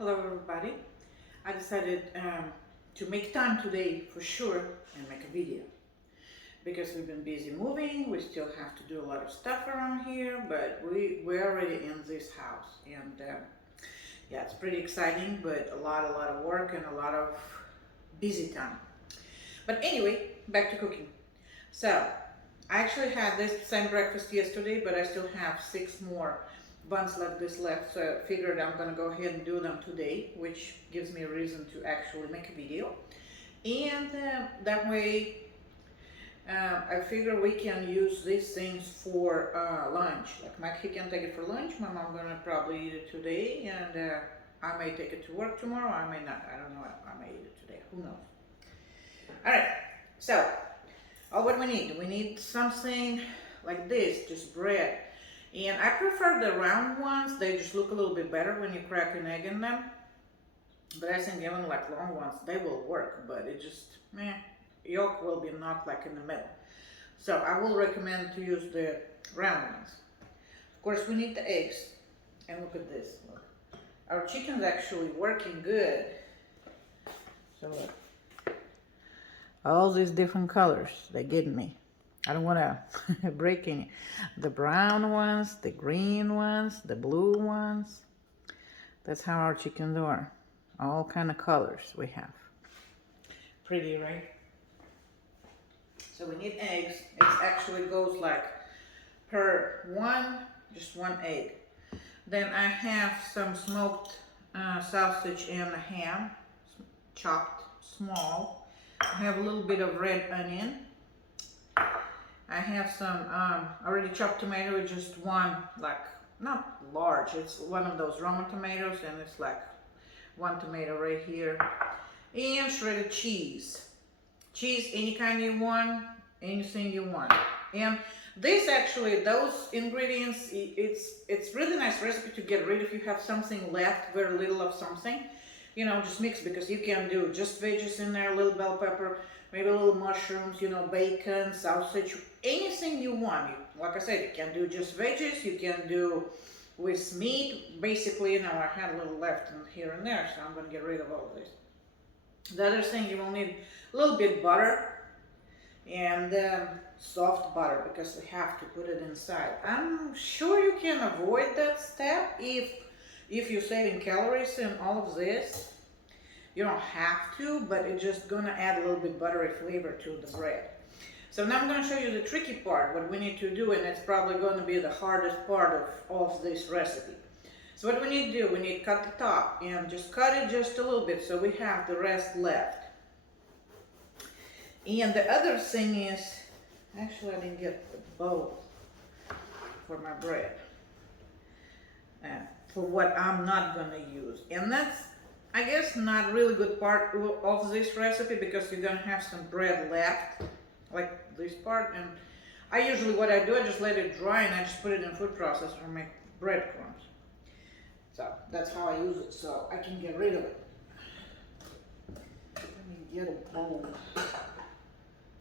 Hello everybody. I decided to make time today for sure and make a video because we've been busy moving. We still have to do a lot of stuff around here, but we're already in this house, and yeah, it's pretty exciting, but a lot of work and a lot of busy time. But anyway, back to cooking. So I actually had this same breakfast yesterday, but I still have 6 more buns like this left, so I figured I'm gonna go ahead and do them today, which gives me a reason to actually make a video. And that way I figure we can use these things for lunch. Like Mike, he can take it for lunch. My mom gonna probably eat it today, and I may take it to work tomorrow. I may not. I don't know. I may eat it today. Who knows? All right. So, what do we need? We need something like this, just bread. And I prefer the round ones. They just look a little bit better when you crack an egg in them. But I think even like long ones, they will work, but it just, yolk will be not like in the middle. So I will recommend to use the round ones. Of course, we need the eggs. And look at this, look. Our chicken's actually working good. So look. All these different colors, they're getting me. I don't want to break any. The brown ones, the green ones, the blue ones. That's how our chickens are. All kind of colors we have. Pretty, right? So we need eggs. It actually goes like per one, just one egg. Then I have some smoked sausage and ham, chopped small. I have a little bit of red onion. I have some already chopped tomato, just one, like, not large, it's one of those Roma tomatoes, and it's like one tomato right here. And shredded cheese. Cheese, any kind you want, anything you want. And this actually, those ingredients, it's really nice recipe to get rid if you have something left, very little of something. You know, just mix, because you can do just veggies in there, a little bell pepper, maybe a little mushrooms, you know, bacon, sausage, anything you want. Like I said, you can do just veggies, you can do with meat. Basically, you know, I had a little left in here and there, so I'm going to get rid of all of this. The other thing, you will need a little bit butter, and soft butter, because we have to put it inside. I'm sure you can avoid that step if you're saving calories and all of this. You don't have to, but it's just gonna add a little bit buttery flavor to the bread. So now I'm gonna show you the tricky part, what we need to do, and it's probably gonna be the hardest part of this recipe. So what we need to do, we need to cut the top, and just cut it just a little bit so we have the rest left. And the other thing is, actually I didn't get the bowl for my bread. For what I'm not gonna use. And that's, I guess, not really good part of this recipe, because you're gonna have some bread left, like this part. And I usually, what I do, I just let it dry and I just put it in food processor and make breadcrumbs. So that's how I use it, so I can get rid of it. Let me get a bowl.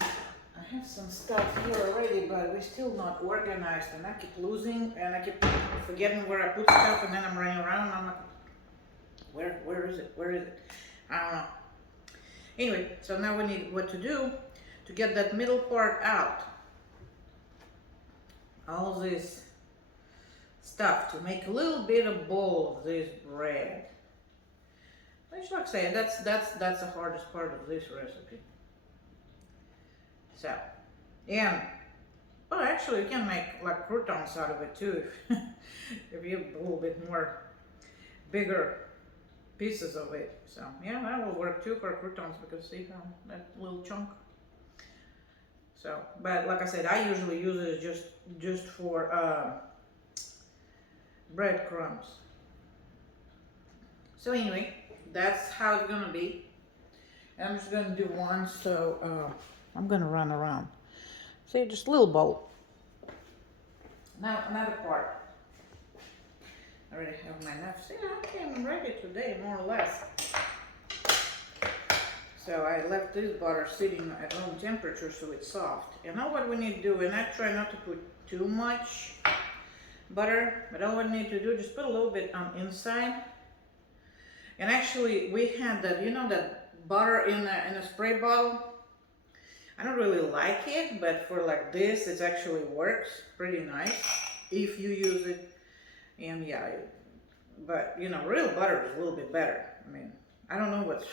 I have some stuff here already, but we're still not organized, and I keep losing, and I keep forgetting where I put stuff, and then I'm running around and I'm like, where is it? Where is it? I don't know. Anyway, so now we need what to do to get that middle part out. All this stuff to make a little bit of bowl of this bread. Which, like I say, that's the hardest part of this recipe. So, and, well, actually you can make like croutons out of it too, if you have a little bit more bigger pieces of it. So yeah, that will work too for croutons, because see how that little chunk. So, but like I said, I usually use it just for breadcrumbs. So anyway, that's how it's gonna be. And I'm just gonna do one, so I'm gonna run around. See, just a little bowl. Now another part. I already have my knife. See, I came ready today, more or less. So I left this butter sitting at room temperature so it's soft. And now what we need to do, and I try not to put too much butter, but all we need to do, just put a little bit on inside. And actually, we had that, you know, that butter in a spray bottle. I don't really like it, but for like this, it actually works pretty nice if you use it. And yeah, but you know, real butter is a little bit better. I mean, I don't know what's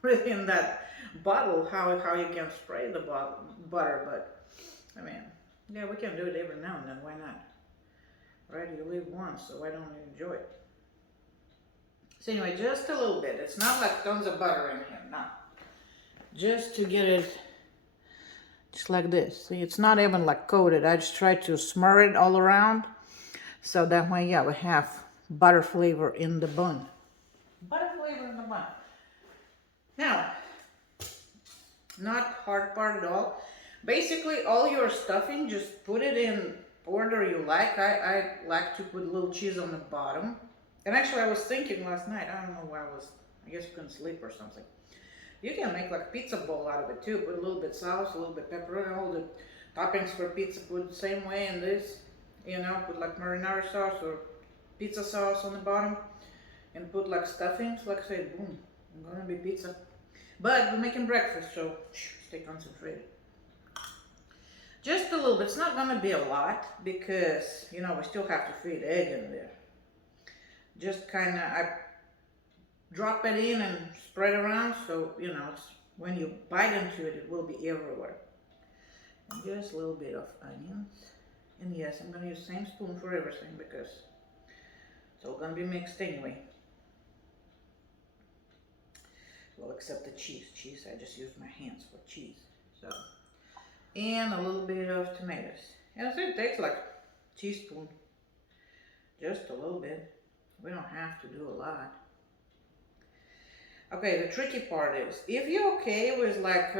really in that bottle, how you can spray the butter, but I mean, yeah, we can do it every now and then. Why not? Right? You live once, so why don't you enjoy it? So anyway, just a little bit. It's not like tons of butter in here, no. Just to get it just like this. See, it's not even like coated. I just try to smur it all around. So that way, yeah, we have butter flavor in the bun. Butter flavor in the bun. Now, not hard part at all. Basically, all your stuffing, just put it in order you like. I like to put a little cheese on the bottom. And actually, I was thinking last night, I don't know why I guess you couldn't sleep or something. You can make like pizza bowl out of it too. Put a little bit sauce, a little bit pepperoni, all the toppings for pizza, put the same way in this. You know, put like marinara sauce or pizza sauce on the bottom. And put like stuffings, like I said, boom, gonna be pizza. But we're making breakfast, so stay concentrated. Just a little bit. It's not gonna be a lot because, you know, we still have to feed egg in there. Just kind of, I drop it in and spread around, so, you know, it's, when you bite into it, it will be everywhere. And just a little bit of onions. And yes, I'm gonna use the same spoon for everything because it's all gonna be mixed anyway. Well, except the cheese. Cheese, I just use my hands for cheese. So, and a little bit of tomatoes. And so it takes like a teaspoon. Just a little bit. We don't have to do a lot. Okay, the tricky part is, if you're okay with like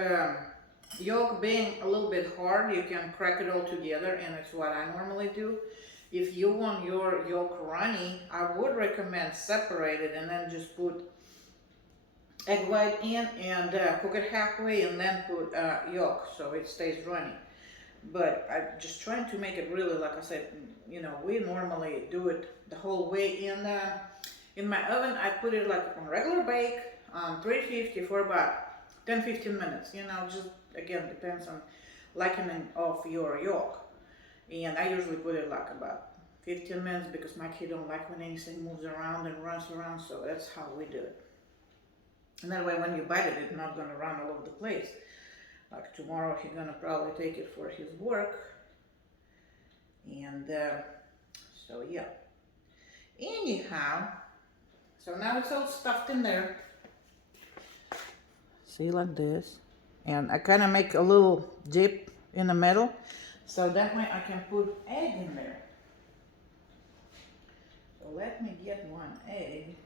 yolk being a little bit hard, you can crack it all together, and it's what I normally do. If you want your yolk runny, I would recommend separate it and then just put egg white in and cook it halfway and then put yolk so it stays runny. But I'm just trying to make it really, like I said, you know, we normally do it the whole way in my oven. I put it like on regular bake on 350 for about 10-15 minutes. You know, just again depends on liking of your yolk. And I usually put it like about 15 minutes because my kid don't like when anything moves around and runs around, so that's how we do it. And that way when you bite it, it's not gonna run all over the place. Like tomorrow he's gonna probably take it for his work. And so yeah. Anyhow, so now it's all stuffed in there. See, like this. And I kind of make a little dip in the middle, so that way I can put egg in there. So let me get one egg.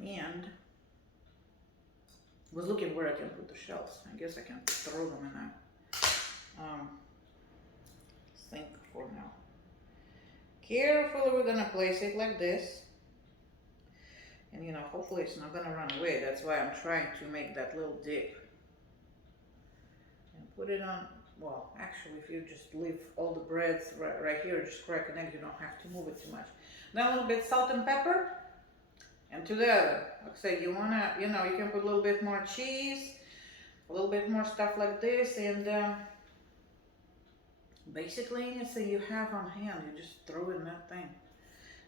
And was looking where I can put the shells. I guess I can throw them in a sink for now. Carefully, we're gonna place it like this. And you know, hopefully it's not gonna run away. That's why I'm trying to make that little dip. And put it on, well, actually, if you just leave all the breads right here, just crack an egg, you don't have to move it too much. Then a little bit salt and pepper. And to the other, like I said, you wanna, you know, you can put a little bit more cheese, a little bit more stuff like this, and basically anything you have on hand, you just throw in that thing.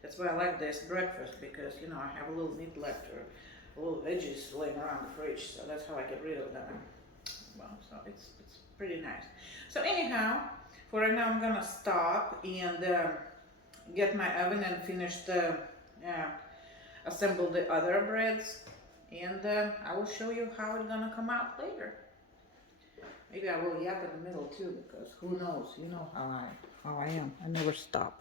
That's why I like this breakfast, because, you know, I have a little meat left or a little veggies laying around the fridge, so that's how I get rid of them. Well, so it's pretty nice. So anyhow, for right now I'm gonna stop and get my oven and finish the assemble the other breads, and I will show you how it's gonna come out later. Maybe I will yap in the middle too, because who knows, you know how I am. I never stop.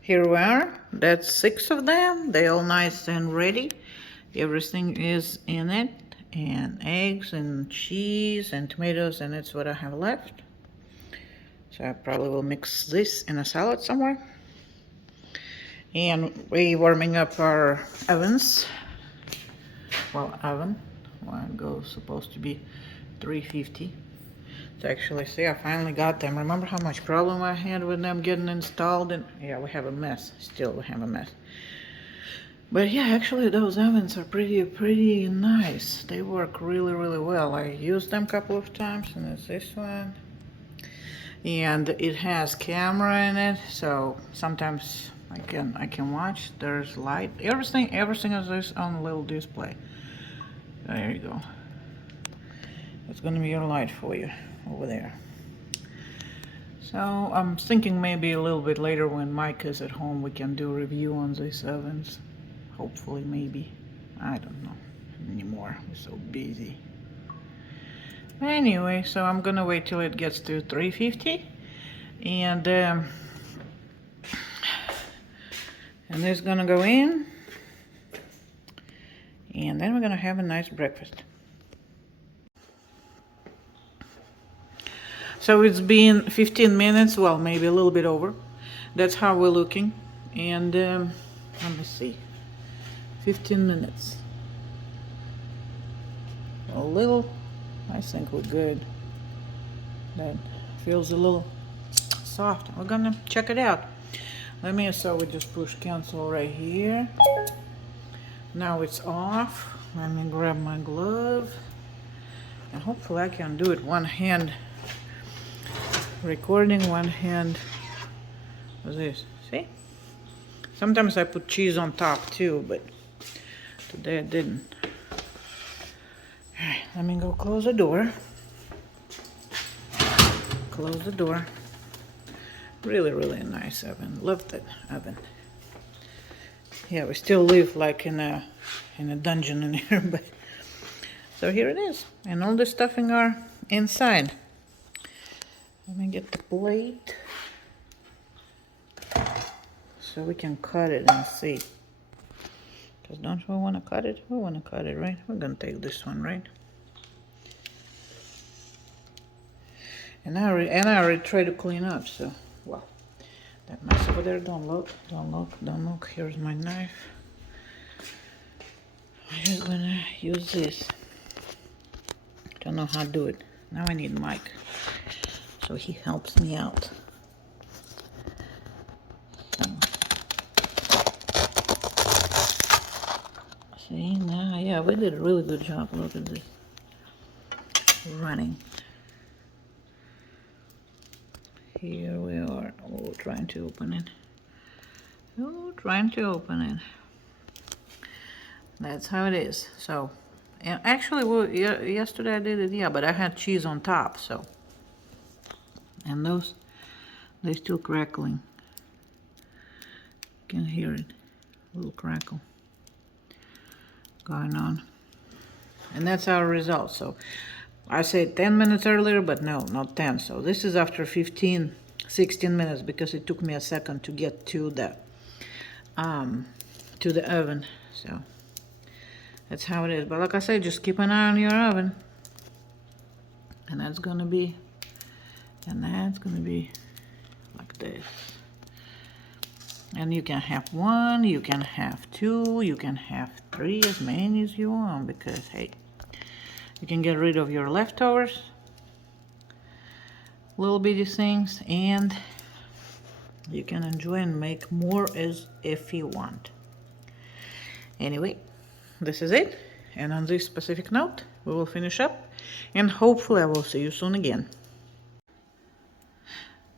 Here we are. That's 6 of them. They're all nice and ready. Everything is in it, and eggs and cheese and tomatoes, and that's what I have left. So I probably will mix this in a salad somewhere. And we're warming up our ovens. Well, oven. Well, it goes supposed to be 350. to actually see. I finally got them. Remember how much problem I had with them getting installed? And yeah, we have a mess. Still, we have a mess. But yeah, actually those ovens are pretty nice. They work really well. I used them a couple of times, and it's this one. And it has camera in it, so sometimes I can watch. There's light. Everything is this on a little display. There you go. It's gonna be your light for you over there. So I'm thinking maybe a little bit later when Mike is at home we can do a review on these ovens. Hopefully, maybe. I don't know anymore. We're so busy. Anyway, so I'm gonna wait till it gets to 350, and it's gonna go in, and then we're gonna have a nice breakfast. So it's been 15 minutes, well, maybe a little bit over. That's how we're looking. And let me see, 15 minutes. A little, I think we're good. That feels a little soft. We're gonna check it out. So we just push cancel right here. Now it's off. Let me grab my glove. And hopefully I can do it one hand recording, one hand with this. See? Sometimes I put cheese on top too, but today I didn't. Alright, let me go close the door. Close the door. Really nice oven. Love that oven. Yeah, we still live like in a dungeon in here, but so here it is. And all the stuffing are inside. Let me get the plate so we can cut it and see. Because don't we want to cut it? We want to cut it, right? We're going to take this one, right? And I already tried to clean up, so, well, that mess over there, don't look. Here's my knife. I'm just going to use this. Don't know how to do it. Now I need Mike, so he helps me out. See, now, yeah, we did a really good job. Look at this. Running. Here we are. Oh, trying to open it. That's how it is. So, and actually, yesterday I did it, yeah, but I had cheese on top, so. And those, they're still crackling. You can hear it. A little crackle going on. And that's our result. So I said 10 minutes earlier, but no, not 10. So this is after 16 minutes because it took me a second to get to the oven. So that's how it is. But like I said, just keep an eye on your oven. And that's gonna be like this. And you can have one, you can have two, you can have three, as many as you want, because hey, you can get rid of your leftovers, little bitty things, and you can enjoy and make more as if you want. Anyway, this is it. And on this specific note, we will finish up, and hopefully I will see you soon again.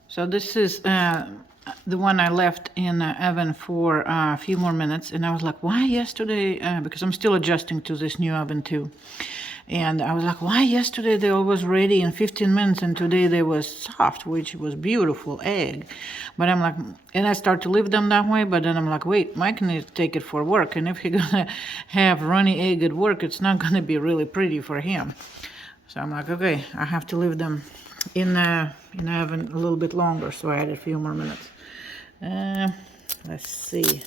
So this is the one I left in the oven for a few more minutes, and I was like, why yesterday, because I'm still adjusting to this new oven too, and I was like, why yesterday they was ready in 15 minutes and today they was soft, which was beautiful egg. But I'm like, and I start to leave them that way, but then I'm like, wait, Mike needs to take it for work, and if he's gonna have runny egg at work, it's not gonna be really pretty for him. So I'm like, okay, I have to leave them in the oven a little bit longer, so I added a few more minutes. Let's see.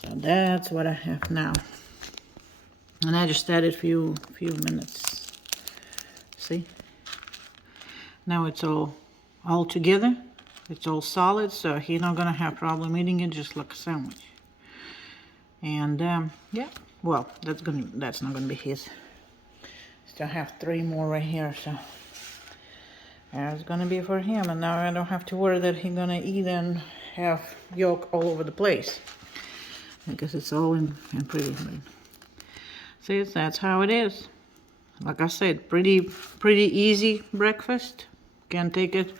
So that's what I have now, and I just added a few minutes. See, now it's all together. It's all solid, so he's not gonna have problem eating it just like a sandwich. And yeah, well, that's not gonna be his Still have 3 more right here, so that's gonna be for him. And now I don't have to worry that he's gonna eat and have yolk all over the place, because it's all in pretty good. See, that's how it is. Like I said, pretty easy breakfast. Can take it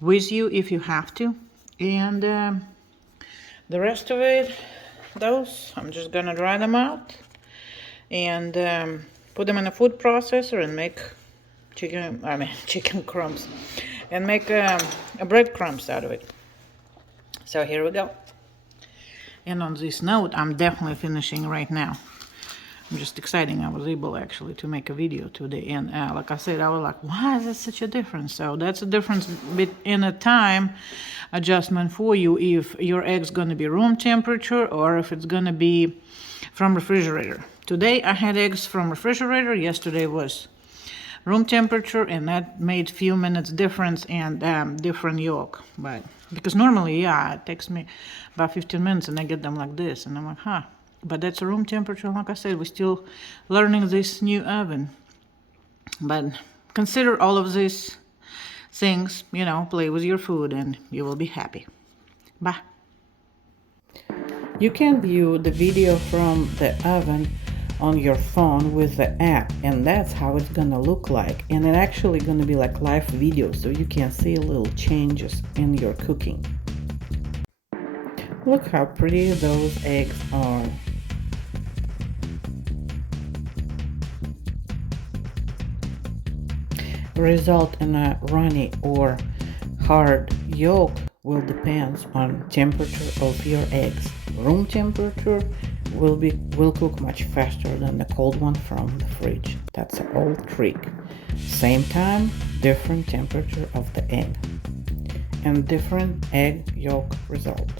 with you if you have to. And the rest of it, those, I'm just gonna dry them out and put them in a food processor and make chicken crumbs, and make a breadcrumbs out of it. So here we go. And on this note, I'm definitely finishing right now. I'm just excited I was able actually to make a video today. And like I said, I was like, why is there such a difference? So that's a difference in a time adjustment for you, if your egg's going to be room temperature or if it's going to be from refrigerator. Today I had eggs from refrigerator. Yesterday was room temperature, and that made few minutes difference and different yolk. But because normally, yeah, it takes me about 15 minutes and I get them like this, and I'm like, huh. But that's a room temperature. Like I said, we're still learning this new oven. But consider all of these things, you know, play with your food and you will be happy. Bye. You can view the video from the oven on your phone with the app, and that's how it's gonna look like. And it's actually gonna be like live video, so you can see little changes in your cooking. Look how pretty those eggs are. Result in a runny or hard yolk will depend on temperature of your eggs. Room temperature will cook much faster than the cold one from the fridge. That's an old trick. Same time, different temperature of the egg, and different egg yolk result.